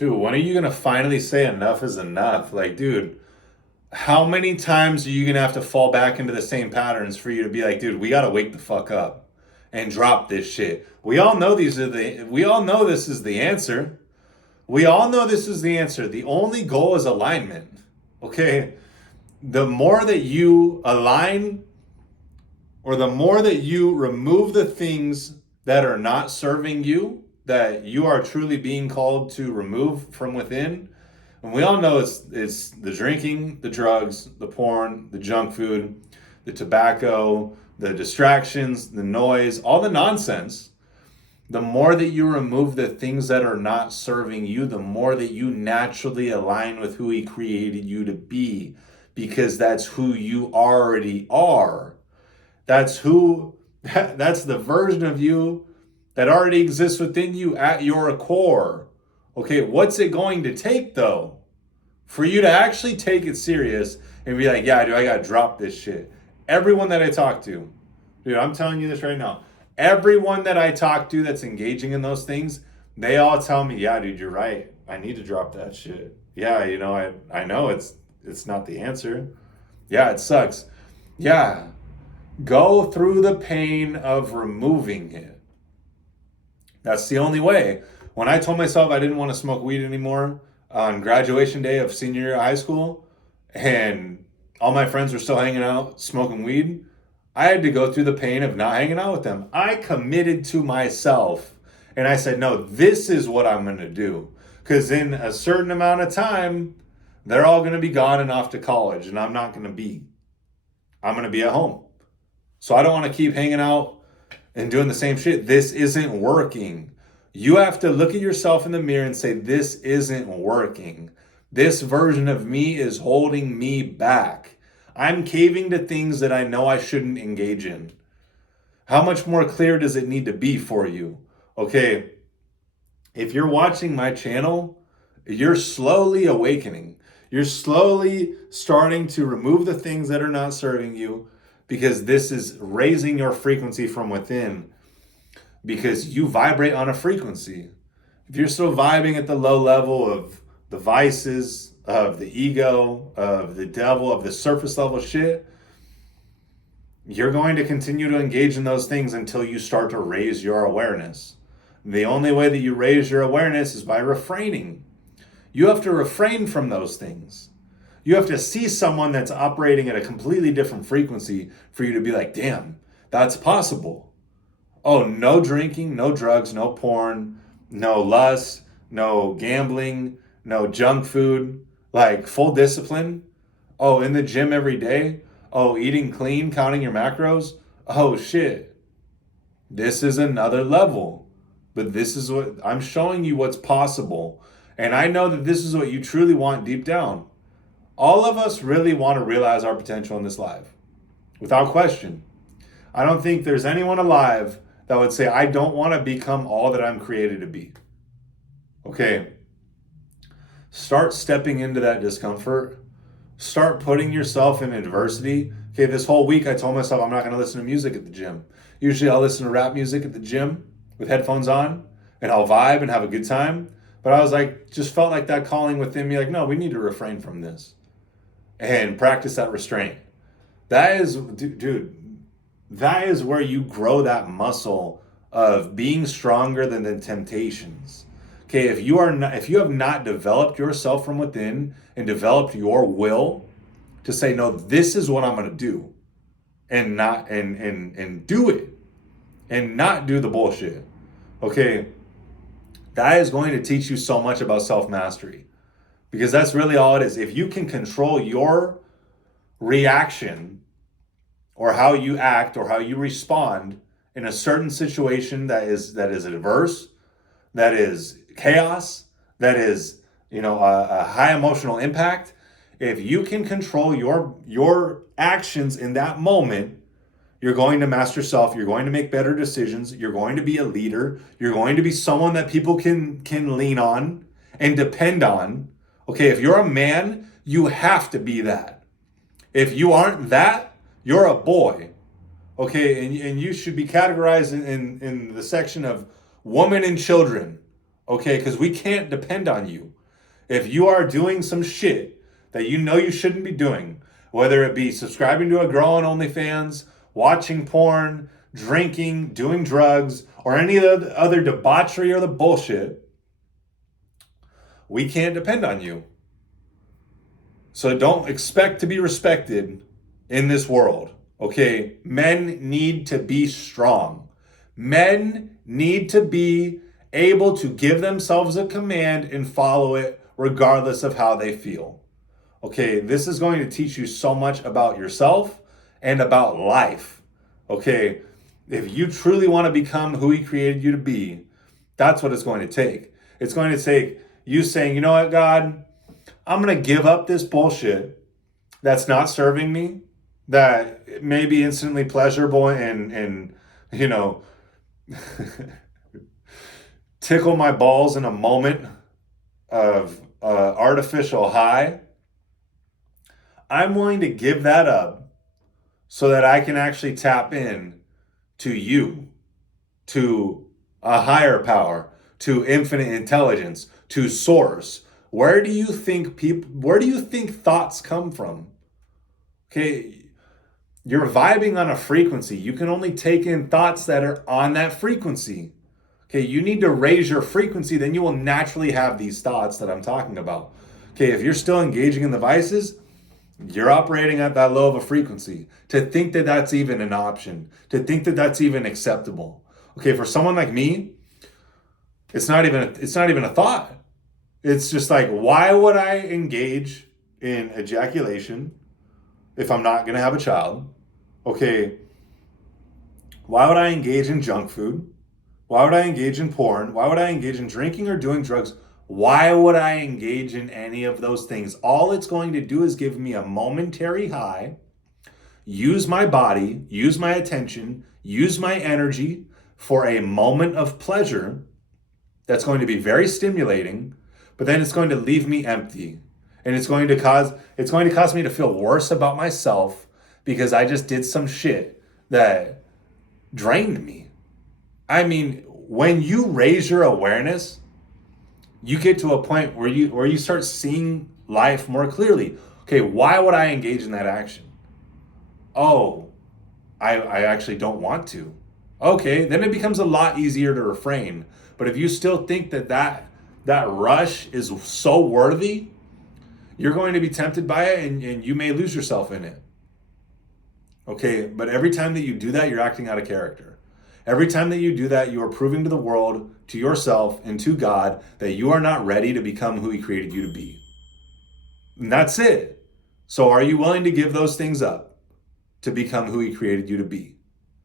Dude, when are you gonna finally say enough is enough? Like, dude, how many times are you gonna have to fall back into the same patterns for you to be like, dude, we gotta wake the fuck up and drop this shit? We all know this is the answer. We all know this is the answer. The only goal is alignment. Okay? The more that you align, or the more that you remove the things that are not serving you, that you are truly being called to remove from within. And we all know it's the drinking, the drugs, the porn, the junk food, the tobacco, the distractions, the noise, all the nonsense. The more that you remove the things that are not serving you, the more that you naturally align with who He created you to be, because that's who you already are. That's the version of you that already exists within you at your core. Okay, what's it going to take though for you to actually take it serious and be like, yeah, dude, I gotta drop this shit? Everyone that I talk to, dude, I'm telling you this right now. Everyone that I talk to that's engaging in those things, they all tell me, yeah, dude, you're right. I need to drop that shit. Yeah, I know it's not the answer. Yeah, it sucks. Yeah, go through the pain of removing it. That's the only way. When I told myself I didn't want to smoke weed anymore on graduation day of senior year of high school, and all my friends were still hanging out smoking weed, I had to go through the pain of not hanging out with them. I committed to myself and I said, no, this is what I'm going to do. Because in a certain amount of time, they're all going to be gone and off to college, and I'm not going to be. I'm going to be at home. So I don't want to keep hanging out and doing the same shit. This isn't working. You have to look at yourself in the mirror and say, this isn't working. This version of me is holding me back. I'm caving to things that I know I shouldn't engage in. How much more clear does it need to be for you? Okay, if you're watching my channel, you're slowly awakening. You're slowly starting to remove the things that are not serving you, because this is raising your frequency from within, because you vibrate on a frequency. If you're still vibing at the low level of the vices, of the ego, of the devil, of the surface level shit, you're going to continue to engage in those things until you start to raise your awareness. The only way that you raise your awareness is by refraining. You have to refrain from those things. You have to see someone that's operating at a completely different frequency for you to be like, damn, that's possible. Oh, no drinking, no drugs, no porn, no lust, no gambling, no junk food, like full discipline. Oh, in the gym every day. Oh, eating clean, counting your macros. Oh, shit. This is another level. But this is what I'm showing you, what's possible. And I know that this is what you truly want deep down. All of us really want to realize our potential in this life, without question. I don't think there's anyone alive that would say, I don't want to become all that I'm created to be. Okay, start stepping into that discomfort. Start putting yourself in adversity. Okay, this whole week I told myself I'm not going to listen to music at the gym. Usually I'll listen to rap music at the gym with headphones on, and I'll vibe and have a good time. But I was like, just felt like that calling within me, like, no, we need to refrain from this and practice that restraint. That is, dude, that is where you grow that muscle of being stronger than the temptations. Okay, if you have not developed yourself from within and developed your will to say, no, this is what I'm going to do, and not and do it, and not do the bullshit. Okay, that is going to teach you so much about self-mastery, because that's really all it is. If you can control your reaction, or how you act, or how you respond in a certain situation that is adverse, that is chaos, that is a high emotional impact, if you can control your actions in that moment, you're going to master self. You're going to make better decisions. You're going to be a leader. You're going to be someone that people can lean on and depend on. Okay, if you're a man, you have to be that. If you aren't that, you're a boy. Okay, and you should be categorized in the section of women and children. Okay, because we can't depend on you. If you are doing some shit that you know you shouldn't be doing, whether it be subscribing to a girl on OnlyFans, watching porn, drinking, doing drugs, or any of the other debauchery or the bullshit, we can't depend on you. So don't expect to be respected in this world. Okay? Men need to be strong. Men need to be able to give themselves a command and follow it regardless of how they feel. Okay, this is going to teach you so much about yourself and about life. Okay, if you truly want to become who he created you to be, that's what it's going to take. It's going to take you saying, you know what, God, I'm going to give up this bullshit that's not serving me, that may be instantly pleasurable and you know, tickle my balls in a moment of artificial high. I'm willing to give that up so that I can actually tap in to you, to a higher power, to infinite intelligence, to source. Where do you think thoughts come from? Okay, you're vibing on a frequency. You can only take in thoughts that are on that frequency. Okay, you need to raise your frequency, then you will naturally have these thoughts that I'm talking about. Okay, if you're still engaging in the vices, you're operating at that low of a frequency. To think that that's even an option, to think that that's even acceptable. Okay, for someone like me, it's not even a thought. It's just like, why would I engage in ejaculation if I'm not going to have a child? Okay, why would I engage in junk food? Why would I engage in porn? Why would I engage in drinking or doing drugs? Why would I engage in any of those things? All it's going to do is give me a momentary high, use my body, use my attention, use my energy for a moment of pleasure that's going to be very stimulating, but then it's going to leave me empty. And it's going to cause me to feel worse about myself because I just did some shit that drained me. I mean, when you raise your awareness, you get to a point where you start seeing life more clearly. Okay, why would I engage in that action? Oh, I actually don't want to. Okay, then it becomes a lot easier to refrain. But if you still think that rush is so worthy, you're going to be tempted by it and you may lose yourself in it. Okay, but every time that you do that, you're acting out of character. Every time that you do that, you are proving to the world, to yourself, and to God that you are not ready to become who he created you to be. And that's it. So are you willing to give those things up to become who he created you to be?